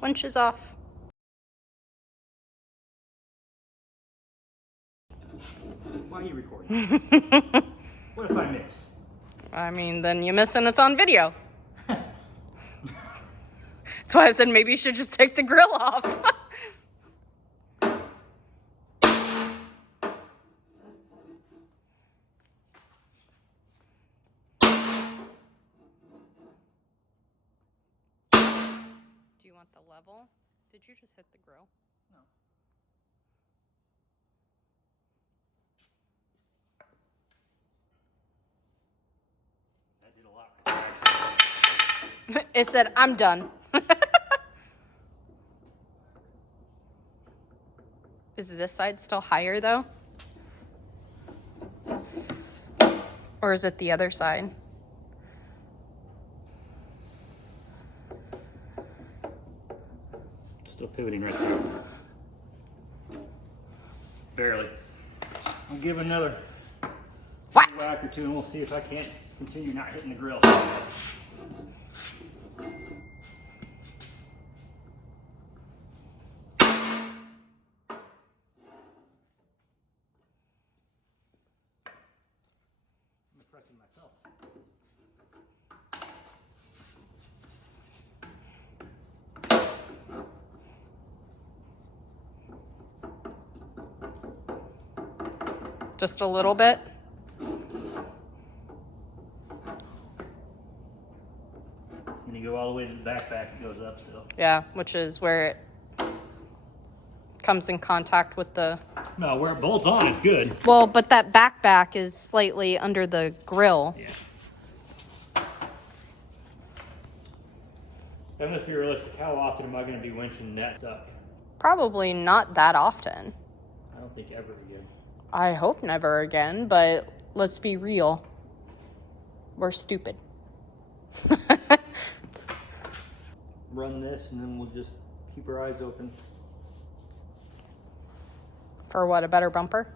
Winch is off. Why are you recording? What if I miss? I mean, then you miss and it's on video. That's why I said maybe you should just take the grill off. Do you want the level? Did you just hit the grill? No. That did a lot right there, actually. It said, I'm done. Is this side still higher though? Or is it the other side? Still pivoting right there. Barely. I'll give it another Whack! whack or two and we'll see if I can't continue not hitting the grill. I'm impressing myself. Just a little bit. When you go all the way to the back, it goes up still. Yeah, which is where it comes in contact with the... No, where it bolts on is good. Well, but that back is slightly under the grill. Yeah. But let's be realistic. How often am I going to be winching that stuck? Probably not that often. I don't think ever again. I hope never again, but let's be real. We're stupid. Run this and then we'll just keep our eyes open. For what, a better bumper?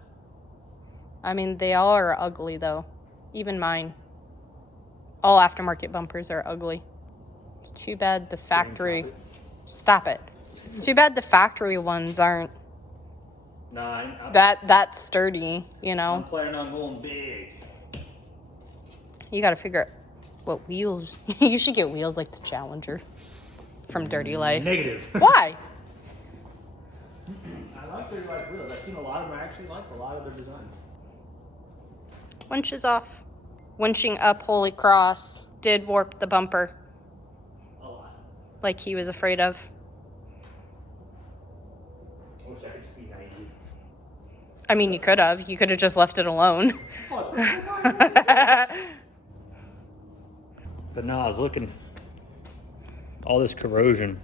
I mean, they all are ugly though. Even mine. All aftermarket bumpers are ugly. It's too bad the factory... Stop it. It's too bad the factory ones aren't Nah, that sturdy, you know? I'm planning on going big. You gotta figure out what wheels... You should get wheels like the Challenger from Dirty Life. Negative. Why? I like Dirty Life wheels. I've seen a lot of them. I actually like a lot of their designs. Winch is off. Winching up Holy Cross did warp the bumper. A lot. Like he was afraid of. I wish I could just be naive. I mean, you could have. You could have just left it alone. Oh, it's pretty fine. But no, I was looking. All this corrosion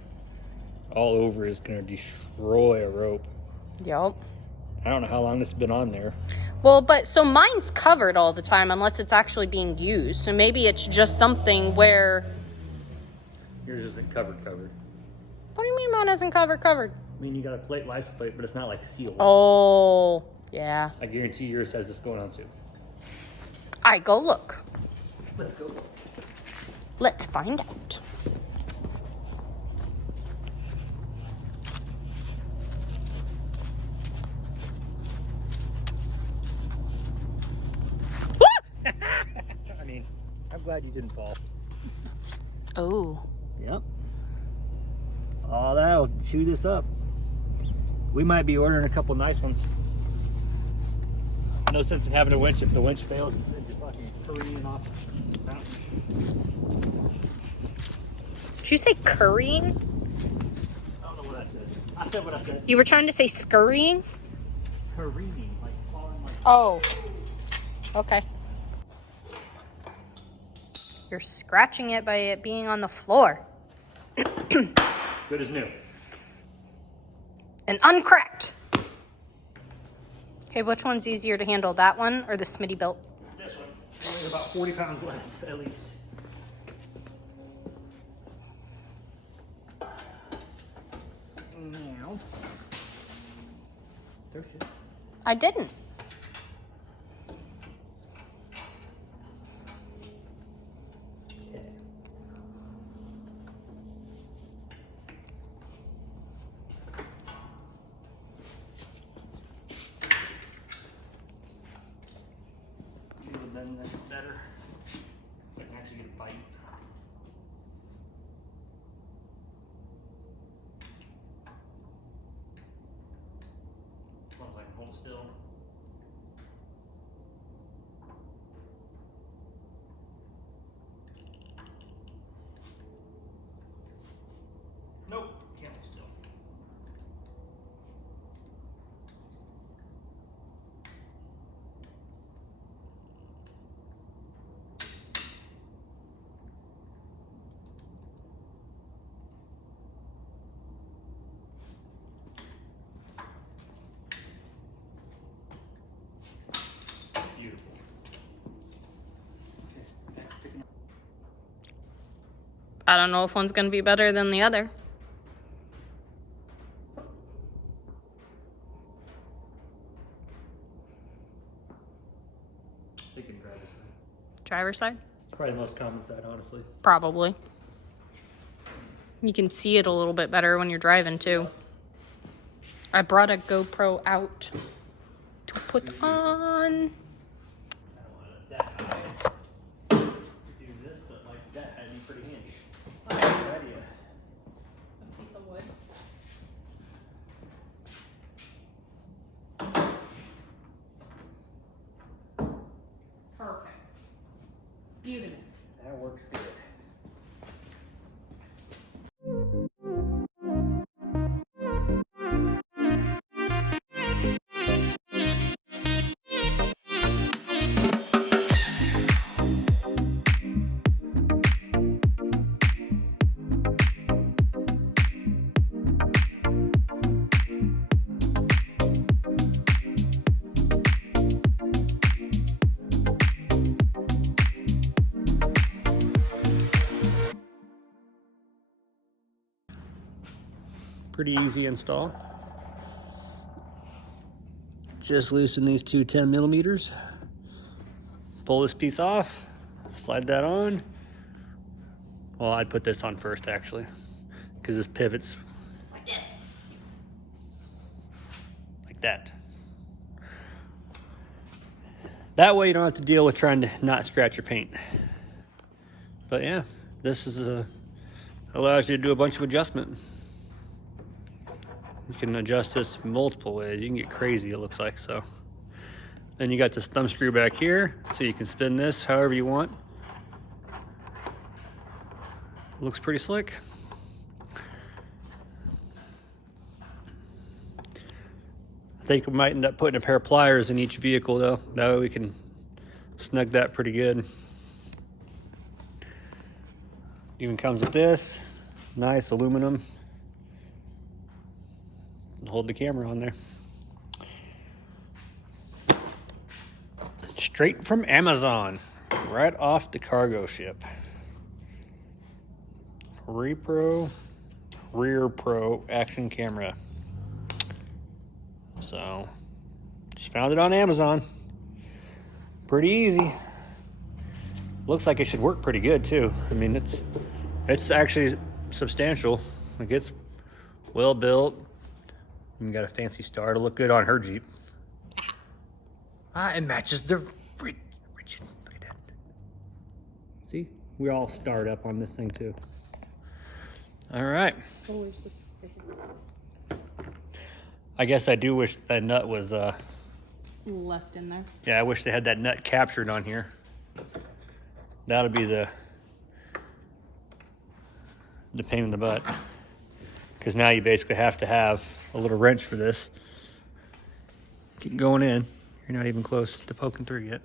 all over is going to destroy a rope. Yep. I don't know how long this has been on there. Well, but so mine's covered all the time unless it's actually being used. So maybe it's just something where... Yours isn't covered. What do you mean mine isn't covered? I mean, you got a plate, license plate, but it's not like sealed. Oh, yeah. I guarantee yours has this going on too. All right, go look. Let's go. Let's find out. I mean, I'm glad you didn't fall. Oh. Yep. Oh, that'll chew this up. We might be ordering a couple nice ones. No sense in having a winch if the winch fails and sends you fucking careening off the mountain. Did you say currying? I don't know what I said. I said what I said. You were trying to say scurrying? Careening, like falling like... Oh. Okay. You're scratching it by it being on the floor. Good as new. And uncracked. Okay, which one's easier to handle, that one or the Smitty built? This one. Weighs about 40 pounds less, at least. Now. There's shit. I didn't. Hold it still. Nope, can't hold still. Beautiful. I don't know if one's going to be better than the other. I think in driver's side. Driver's side? It's probably the most common side, honestly. Probably. You can see it a little bit better when you're driving too. I brought a GoPro out to put on. I don't want it that high. Do this, but like that, that'd be pretty handy. Good idea. A piece of wood. Perfect. Beautiful. That works good. Pretty easy install. Just loosen these two 10 millimeters. Pull this piece off, slide that on. Well, I'd put this on first actually, because this pivots Like this. like that. That way you don't have to deal with trying to not scratch your paint. But yeah, this is allows you to do a bunch of adjustment. You can adjust this multiple ways. You can get crazy, it looks like. So then you got this thumb screw back here, so you can spin this however you want. Looks pretty slick. I think we might end up putting a pair of pliers in each vehicle though. That way we can snug that pretty good. Even comes with this nice aluminum. Hold the camera on there. Straight from Amazon, right off the cargo ship. Repro Rear Pro action camera. So just found it on Amazon. Pretty easy. Looks like it should work pretty good too. I mean, it's actually substantial. Like, it's well built. And got a fancy star to look good on her Jeep. It matches the rigid. Look at that. See, we all starred up on this thing too. All right. I guess I do wish that nut was Left in there. yeah, I wish they had that nut captured on here. That'll be the pain in the butt. Because now you basically have to have a little wrench for this. Keep going in. You're not even close to poking through yet.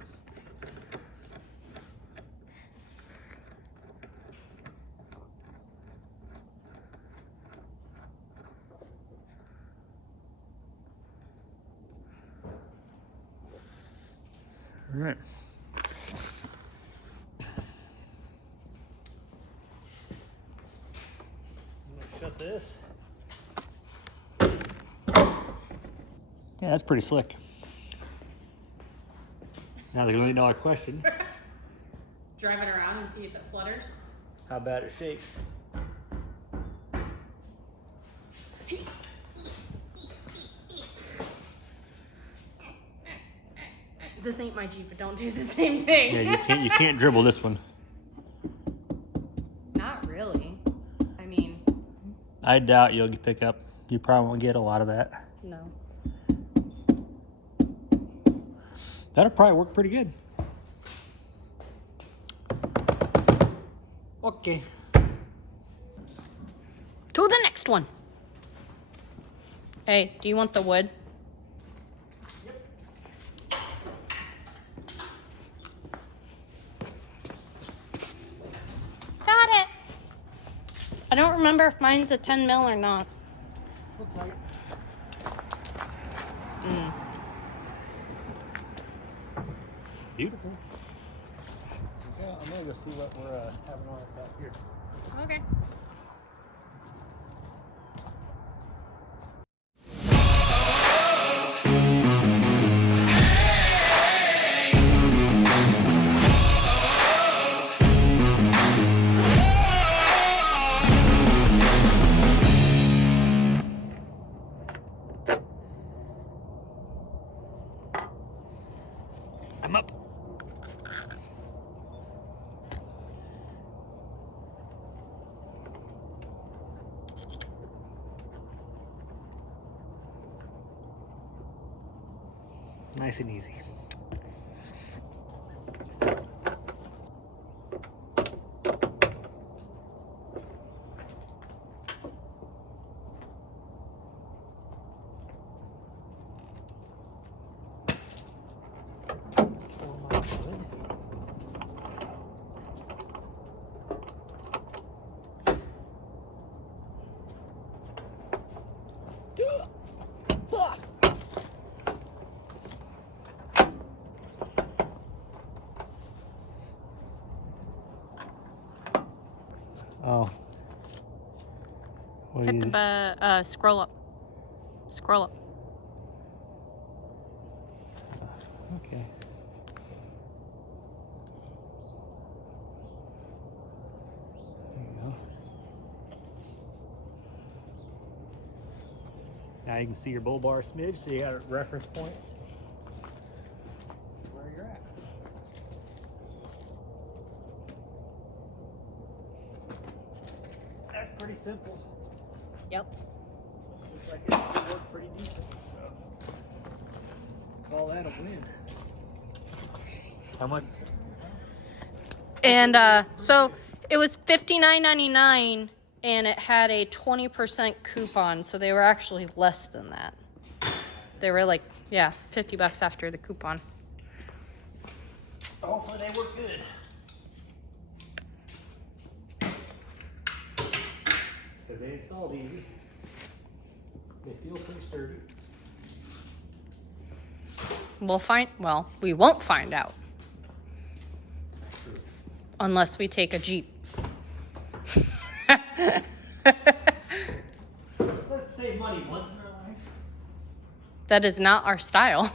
All right. Shut this. Yeah, that's pretty slick. Now the $1 million question. Drive it around and see if it flutters. How bad it shakes. This ain't my Jeep, but don't do the same thing. Yeah, you can't dribble this one. Not really. I mean, I doubt you'll pick up. You probably won't get a lot of that. no. That'll probably work pretty good. Okay. To the next one. Hey, do you want the wood? Got it. I don't remember if mine's a 10 mil or not. Looks like. Beautiful. Yeah, I'm gonna go see what we're having on it back here. Okay. I'm up. Nice and easy. Oh. What Hit is- the scroll up. Scroll up. Okay. There you go. Now you can see your bull bar smidge, so you got a reference point where you're at. That's pretty simple. Yep. Looks like it worked pretty decent, so call that a win. How much? And so it was $59.99 and it had a 20% coupon, so they were actually less than that. They were like, yeah, $50 after the coupon. Hopefully they work good. Because they installed easy. They feel pretty sturdy. Well, we won't find out. Unless we take a Jeep. Let's save money once in our life. That is not our style.